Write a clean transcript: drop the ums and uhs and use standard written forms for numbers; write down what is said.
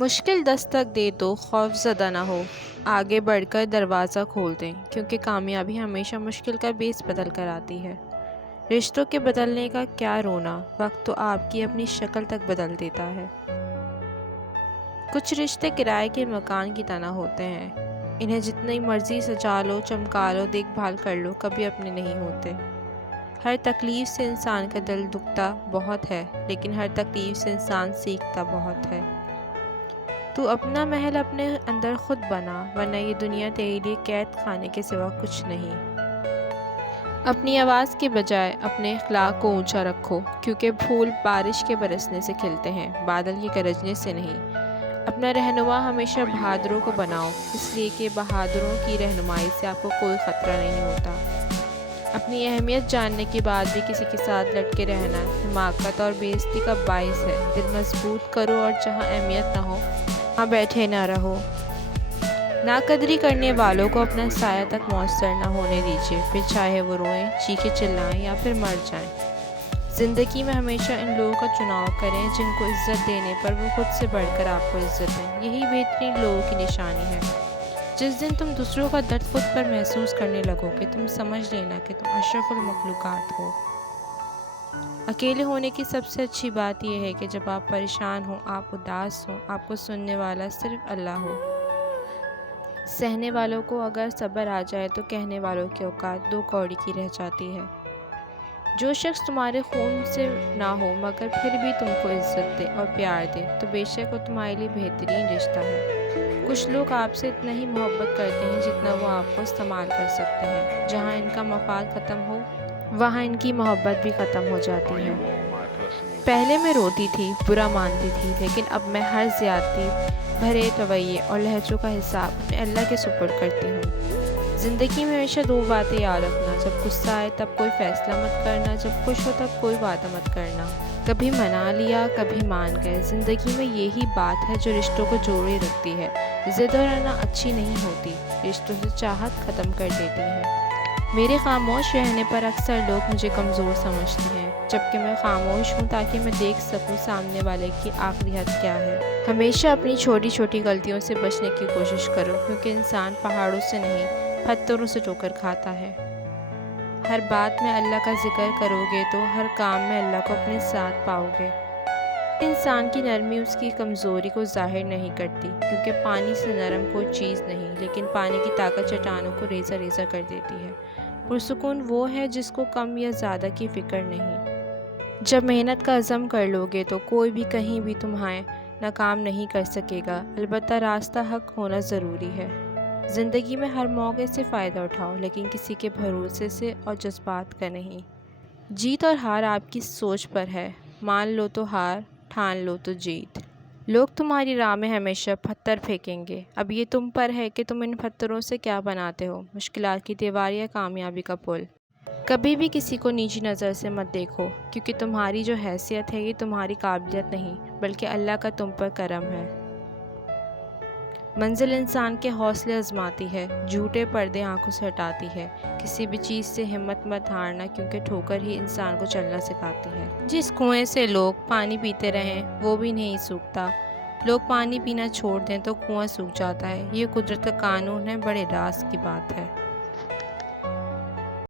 مشکل دستک دے تو خوف زدہ نہ ہو، آگے بڑھ کر دروازہ کھول دیں، کیونکہ کامیابی ہمیشہ مشکل کا بیس بدل کر آتی ہے۔ رشتوں کے بدلنے کا کیا رونا، وقت تو آپ کی اپنی شکل تک بدل دیتا ہے۔ کچھ رشتے کرائے کے مکان کی طرح ہوتے ہیں، انہیں جتنی مرضی سجا لو، چمکا لو، دیکھ بھال کر لو، کبھی اپنے نہیں ہوتے۔ ہر تکلیف سے انسان کا دل دکھتا بہت ہے، لیکن ہر تکلیف سے انسان سیکھتا بہت ہے۔ تو اپنا محل اپنے اندر خود بنا، ورنہ یہ دنیا تیرے لیے قید خانے کے سوا کچھ نہیں۔ اپنی آواز کے بجائے اپنے اخلاق کو اونچا رکھو، کیونکہ پھول بارش کے برسنے سے کھلتے ہیں، بادل کے گرجنے سے نہیں۔ اپنا رہنما ہمیشہ بہادروں کو بناؤ، اس لیے کہ بہادروں کی رہنمائی سے آپ کو کوئی خطرہ نہیں ہوتا۔ اپنی اہمیت جاننے کے بعد بھی کسی کے ساتھ لٹکے رہنا حماقت اور بے عزتی کا باعث ہے۔ دل مضبوط کرو اور جہاں اہمیت نہ ہو وہاں بیٹھے نہ رہو۔ ناقدری کرنے والوں کو اپنا سایہ تک میسر نہ ہونے دیجیے، پھر چاہے وہ روئیں، چیخیں چلائیں یا پھر مر جائیں۔ زندگی میں ہمیشہ ان لوگوں کا چناؤ کریں جن کو عزت دینے پر وہ خود سے بڑھ کر آپ کو عزت دیں، یہی بہترین لوگوں کی نشانی ہے۔ جس دن تم دوسروں کا درد خود پر محسوس کرنے لگو گے، تم سمجھ لینا کہ تم اشرف المخلوقات ہو۔ اکیلے ہونے کی سب سے اچھی بات یہ ہے کہ جب آپ پریشان ہوں، آپ اداس ہوں، آپ کو سننے والا صرف اللہ ہو۔ سہنے والوں کو اگر صبر آ جائے تو کہنے والوں کی اوقات دو کوڑی کی رہ جاتی ہے۔ جو شخص تمہارے خون سے نہ ہو مگر پھر بھی تم کو عزت دے اور پیار دے تو بے شک وہ تمہارے لیے بہترین رشتہ ہے۔ کچھ لوگ آپ سے اتنا ہی محبت کرتے ہیں جتنا وہ آپ کو استعمال کر سکتے ہیں۔ جہاں ان کا مفاد ختم ہو وہاں ان کی محبت بھی ختم ہو جاتی ہے۔ پہلے میں روتی تھی، برا مانتی تھی، لیکن اب میں ہر زیادتی بھرے رویے اور لہجوں کا حساب اپنے اللہ کے سپرد کرتی ہوں۔ زندگی میں ہمیشہ دو باتیں یاد رکھنا، جب غصہ آئے تب کوئی فیصلہ مت کرنا، جب خوش ہو تب کوئی وعدہ مت کرنا۔ کبھی منا لیا، کبھی مان گئے۔ زندگی میں یہی بات ہے جو رشتوں کو جوڑے رکھتی ہے۔ ضد اور انا اچھی نہیں ہوتی، رشتوں سے چاہت ختم کر دیتی ہے۔ میرے خاموش رہنے پر اکثر لوگ مجھے کمزور سمجھتے ہیں، جبکہ میں خاموش ہوں تاکہ میں دیکھ سکوں سامنے والے کی آخری حد کیا ہے۔ ہمیشہ اپنی چھوٹی چھوٹی غلطیوں سے بچنے کی کوشش کرو، کیونکہ انسان پہاڑوں سے نہیں پتھروں سے ٹھوکر کھاتا ہے۔ ہر بات میں اللہ کا ذکر کرو گے تو ہر کام میں اللہ کو اپنے ساتھ پاؤ گے۔ انسان کی نرمی اس کی کمزوری کو ظاہر نہیں کرتی، کیونکہ پانی سے نرم کوئی چیز نہیں، لیکن پانی کی طاقت چٹانوں کو ریزہ ریزہ کر دیتی ہے۔ پرسکون وہ ہے جس کو کم یا زیادہ کی فکر نہیں۔ جب محنت کا عزم کر لو گے تو کوئی بھی کہیں بھی تمہیں ناکام نہیں کر سکے گا، البتہ راستہ حق ہونا ضروری ہے۔ زندگی میں ہر موقع سے فائدہ اٹھاؤ، لیکن کسی کے بھروسے سے اور جذبات کا نہیں۔ جیت اور ہار آپ کی سوچ پر ہے، مان لو تو ہار، ٹھان لو تو جیت۔ لوگ تمہاری راہ میں ہمیشہ پتھر پھینکیں گے، اب یہ تم پر ہے کہ تم ان پتھروں سے کیا بناتے ہو، مشکلات کی دیوار یا کامیابی کا پل۔ کبھی بھی کسی کو نیچی نظر سے مت دیکھو، کیونکہ تمہاری جو حیثیت ہے یہ تمہاری قابلیت نہیں بلکہ اللہ کا تم پر کرم ہے۔ منزل انسان کے حوصلے آزماتی ہے، جھوٹے پردے آنکھوں سے ہٹاتی ہے۔ کسی بھی چیز سے ہمت مت ہارنا، کیونکہ ٹھوکر ہی انسان کو چلنا سکھاتی ہے۔ جس کنویں سے لوگ پانی پیتے رہیں وہ بھی نہیں سوکھتا، لوگ پانی پینا چھوڑ دیں تو کنواں سوکھ جاتا ہے۔ یہ قدرت کا قانون ہے، بڑے راز کی بات ہے۔